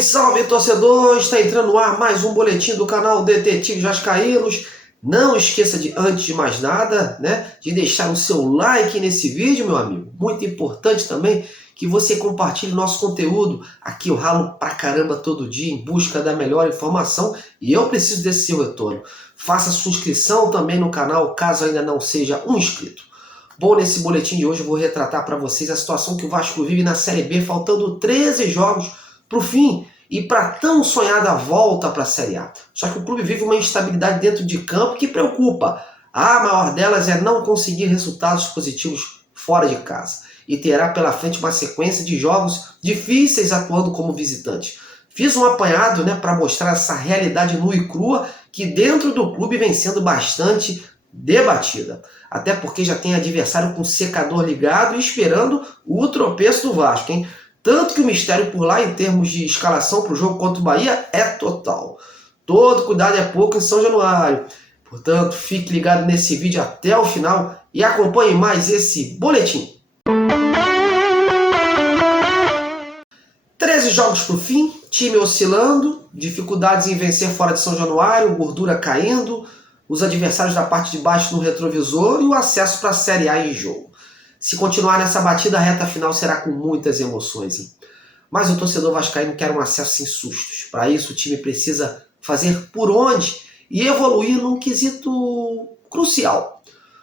Salve, salve, torcedor! Está entrando no ar mais um boletim do canal Detetive Vascaínos. Não esqueça de, antes de mais nada, de deixar o seu like nesse vídeo, meu amigo. Muito importante também que você compartilhe nosso conteúdo. Aqui eu ralo pra caramba todo dia em busca da melhor informação e eu preciso desse seu retorno. Faça sua inscrição também no canal, caso ainda não seja um inscrito. Bom, nesse boletim de hoje eu vou retratar para vocês a situação que o Vasco vive na Série B, faltando 13 jogos para o fim e para tão sonhada volta para a Série A. Só que o clube vive uma instabilidade dentro de campo que preocupa. A maior delas é não conseguir resultados positivos fora de casa e terá pela frente uma sequência de jogos difíceis atuando como visitante. Fiz um apanhado para mostrar essa realidade nua e crua que dentro do clube vem sendo bastante debatida. Até porque já tem adversário com secador ligado e esperando o tropeço do Vasco, hein? Tanto que o mistério por lá, em termos de escalação para o jogo contra o Bahia, é total. Todo cuidado é pouco em São Januário. Portanto, fique ligado nesse vídeo até o final e acompanhe mais esse boletim. 13 jogos para o fim, time oscilando, dificuldades em vencer fora de São Januário, gordura caindo, os adversários da parte de baixo no retrovisor e o acesso para a Série A em jogo. Se continuar nessa batida, a reta final será com muitas emoções, hein? Mas o torcedor vascaíno quer um acesso sem sustos. Para isso, o time precisa fazer por onde e evoluir num quesito crucial: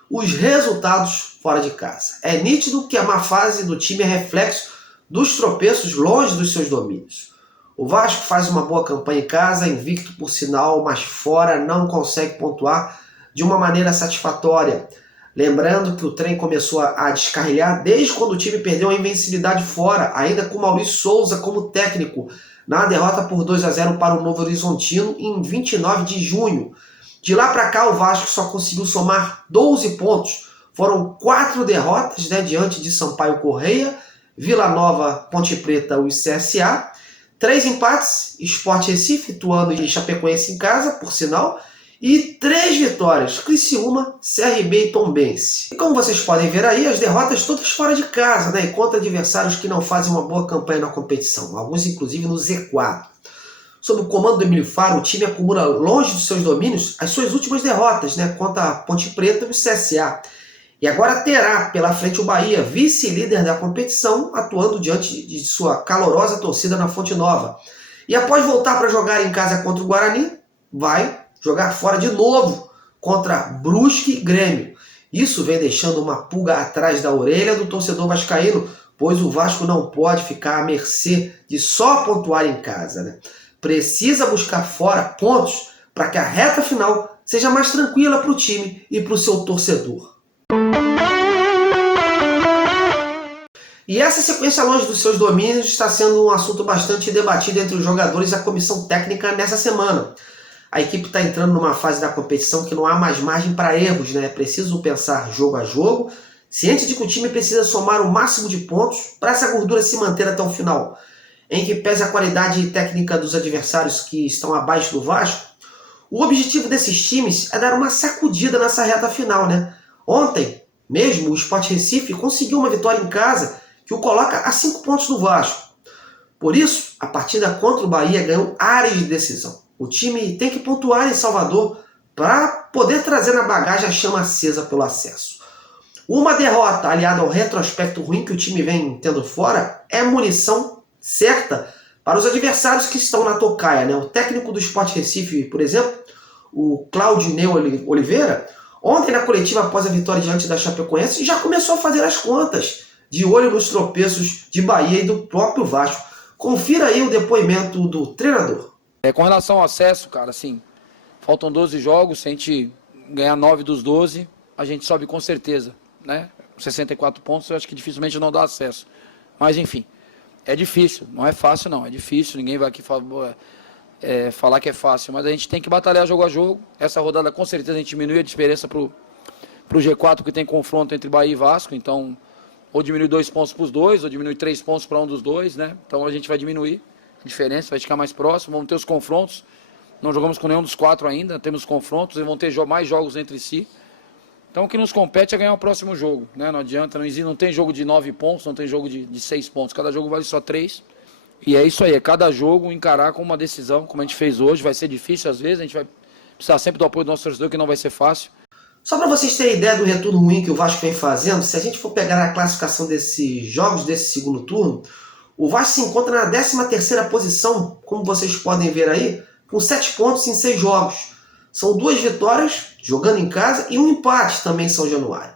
os resultados fora de casa. É nítido que a má fase do time é reflexo dos tropeços longe dos seus domínios. O Vasco faz uma boa campanha em casa, invicto por sinal, mas fora não consegue pontuar de uma maneira satisfatória. Lembrando que o trem começou a descarrilhar desde quando o time perdeu a invencibilidade fora, ainda com Maurício Souza como técnico, na derrota por 2-0 para o Novo Horizontino em 29 de junho. De lá para cá, o Vasco só conseguiu somar 12 pontos. Foram 4 derrotas diante de Sampaio Correia, Vila Nova, Ponte Preta e CSA. 3 empates, Sport Recife, Ituano e Chapecoense em casa, por sinal, e 3 vitórias, Criciúma, CRB e Tombense. E como vocês podem ver aí, as derrotas todas fora de casa, e contra adversários que não fazem uma boa campanha na competição, alguns inclusive no Z4. Sob o comando do Emílio Faro, o time acumula longe dos seus domínios as suas últimas derrotas, contra a Ponte Preta e o CSA. E agora terá pela frente o Bahia, vice-líder da competição, atuando diante de sua calorosa torcida na Fonte Nova. E após voltar para jogar em casa contra o Guarani, vai jogar fora de novo contra Brusque e Grêmio. Isso vem deixando uma pulga atrás da orelha do torcedor vascaíno, pois o Vasco não pode ficar à mercê de só pontuar em casa. Precisa buscar fora pontos para que a reta final seja mais tranquila para o time e para o seu torcedor. E essa sequência longe dos seus domínios está sendo um assunto bastante debatido entre os jogadores e a comissão técnica nessa semana. A equipe está entrando numa fase da competição que não há mais margem para erros, É preciso pensar jogo a jogo, ciente de que o time precisa somar o máximo de pontos para essa gordura se manter até o final. Em que pese a qualidade técnica dos adversários que estão abaixo do Vasco, o objetivo desses times é dar uma sacudida nessa reta final, Ontem mesmo o Sport Recife conseguiu uma vitória em casa que o coloca a 5 pontos do Vasco. Por isso, a partida contra o Bahia ganhou áreas de decisão. O time tem que pontuar em Salvador para poder trazer na bagagem a chama acesa pelo acesso. Uma derrota aliada ao retrospecto ruim que o time vem tendo fora é munição certa para os adversários que estão na tocaia. O técnico do Sport Recife, por exemplo, o Claudinei Oliveira, ontem na coletiva após a vitória diante da Chapecoense, já começou a fazer as contas, de olho nos tropeços de Bahia e do próprio Vasco. Confira aí o depoimento do treinador. Com relação ao acesso, cara, assim, faltam 12 jogos, se a gente ganhar 9 dos 12, a gente sobe com certeza, 64 pontos, eu acho que dificilmente não dá acesso. Mas, enfim, é difícil, não é fácil não, é difícil, ninguém vai aqui falar que é fácil, mas a gente tem que batalhar jogo a jogo. Essa rodada com certeza a gente diminui a diferença pro G4, que tem confronto entre Bahia e Vasco, então ou diminui 2 pontos para os dois, ou diminui 3 pontos para um dos dois, Então a gente vai diminuir a diferença, vai ficar mais próximo, vamos ter os confrontos. Não jogamos com nenhum dos 4 ainda, temos confrontos e vão ter mais jogos entre si. Então o que nos compete é ganhar o próximo jogo, Não adianta, não tem jogo de 9 pontos, não tem jogo de 6 pontos, cada jogo vale só 3. E é isso aí, é cada jogo encarar com uma decisão, como a gente fez hoje. Vai ser difícil às vezes, a gente vai precisar sempre do apoio do nosso torcedor, que não vai ser fácil. Só para vocês terem ideia do retorno ruim que o Vasco vem fazendo, se a gente for pegar a classificação desses jogos desse segundo turno, o Vasco se encontra na 13ª posição, como vocês podem ver aí, com 7 pontos em 6 jogos. São 2 vitórias, jogando em casa, e um empate também em São Januário.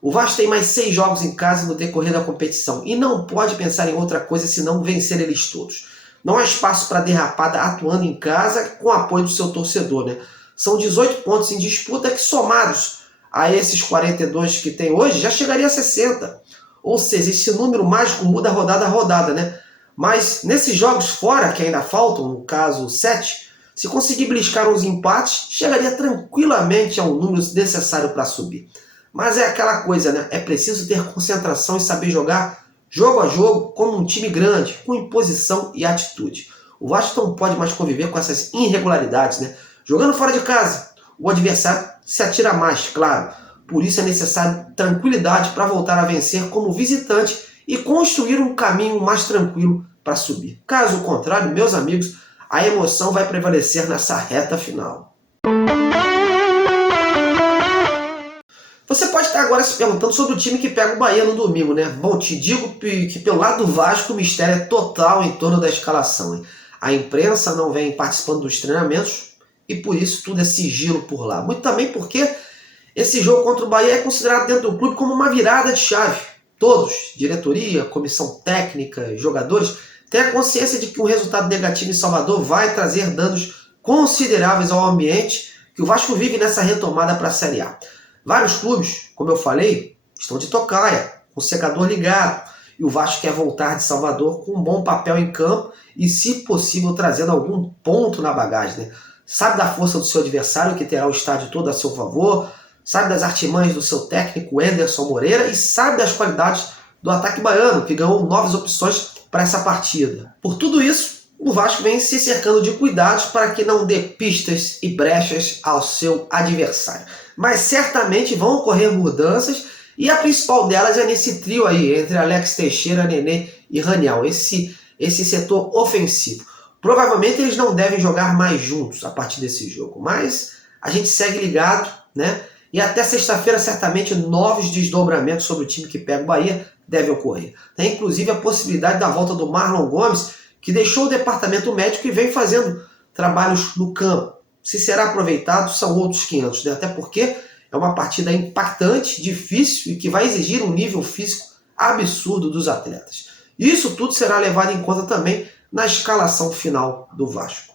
O Vasco tem mais 6 jogos em casa no decorrer da competição e não pode pensar em outra coisa senão vencer eles todos. Não há espaço para derrapada atuando em casa com o apoio do seu torcedor, né? São 18 pontos em disputa que, somados a esses 42 que tem hoje, já chegaria a 60. Ou seja, esse número mágico muda rodada a rodada, né? Mas nesses jogos fora, que ainda faltam, no caso 7, se conseguir beliscar uns empates, chegaria tranquilamente ao número necessário para subir. Mas é aquela coisa, né? É preciso ter concentração e saber jogar jogo a jogo como um time grande, com imposição e atitude. O Vasco não pode mais conviver com essas irregularidades, né? Jogando fora de casa, o adversário se atira mais, claro. Por isso é necessário tranquilidade para voltar a vencer como visitante e construir um caminho mais tranquilo para subir. Caso contrário, meus amigos, a emoção vai prevalecer nessa reta final. Você pode estar agora se perguntando sobre o time que pega o Bahia no domingo, né? Bom, te digo que pelo lado do Vasco o mistério é total em torno da escalação, hein? A imprensa não vem participando dos treinamentos e por isso tudo é sigilo por lá. Muito também porque esse jogo contra o Bahia é considerado dentro do clube como uma virada de chave. Todos, diretoria, comissão técnica, jogadores, têm a consciência de que um resultado negativo em Salvador vai trazer danos consideráveis ao ambiente que o Vasco vive nessa retomada para a Série A. Vários clubes, como eu falei, estão de tocaia, com o secador ligado, e o Vasco quer voltar de Salvador com um bom papel em campo e, se possível, trazendo algum ponto na bagagem, né? Sabe da força do seu adversário, que terá o estádio todo a seu favor, sabe das artimanhas do seu técnico Anderson Moreira e sabe das qualidades do ataque baiano, que ganhou novas opções para essa partida. Por tudo isso, o Vasco vem se cercando de cuidados para que não dê pistas e brechas ao seu adversário. Mas certamente vão ocorrer mudanças e a principal delas é nesse trio aí, entre Alex Teixeira, Nenê e Raniel, esse setor ofensivo. Provavelmente eles não devem jogar mais juntos a partir desse jogo, mas a gente segue ligado, né? E até sexta-feira, certamente, novos desdobramentos sobre o time que pega o Bahia devem ocorrer. Tem inclusive a possibilidade da volta do Marlon Gomes, que deixou o departamento médico e vem fazendo trabalhos no campo. Se será aproveitado, são outros 500, né? Até porque é uma partida impactante, difícil e que vai exigir um nível físico absurdo dos atletas. Isso tudo será levado em conta também na escalação final do Vasco.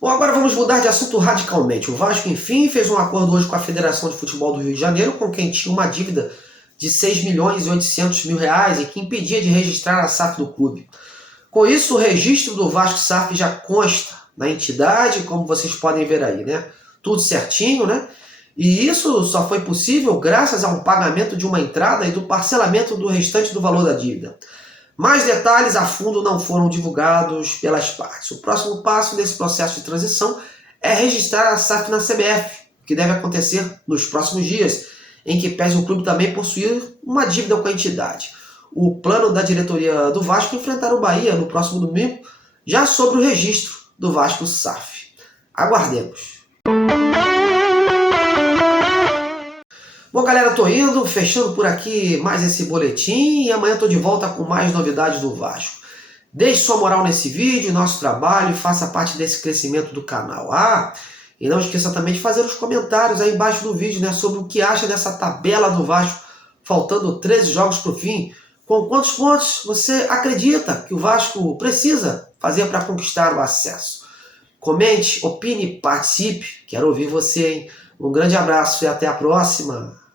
Bom, agora vamos mudar de assunto radicalmente. O Vasco, enfim, fez um acordo hoje com a Federação de Futebol do Rio de Janeiro, com quem tinha uma dívida de 6.800.000 reais e que impedia de registrar a SAF do clube. Com isso, o registro do Vasco SAF já consta na entidade, como vocês podem ver aí, né? Tudo certinho, né? E isso só foi possível graças a um pagamento de uma entrada e do parcelamento do restante do valor da dívida. Mais detalhes a fundo não foram divulgados pelas partes. O próximo passo nesse processo de transição é registrar a SAF na CBF, que deve acontecer nos próximos dias, em que pese o clube também possuir uma dívida com a entidade. O plano da diretoria do Vasco é enfrentar o Bahia no próximo domingo, já sobre o registro do Vasco SAF. Aguardemos. Bom, galera, tô indo, fechando por aqui mais esse boletim e amanhã tô de volta com mais novidades do Vasco. Deixe sua moral nesse vídeo, nosso trabalho e faça parte desse crescimento do canal. E não esqueça também de fazer os comentários aí embaixo do vídeo, né, sobre o que acha dessa tabela do Vasco, faltando 13 jogos para o fim. Com quantos pontos você acredita que o Vasco precisa fazer para conquistar o acesso? Comente, opine, participe. Quero ouvir você, hein? Um grande abraço e até a próxima.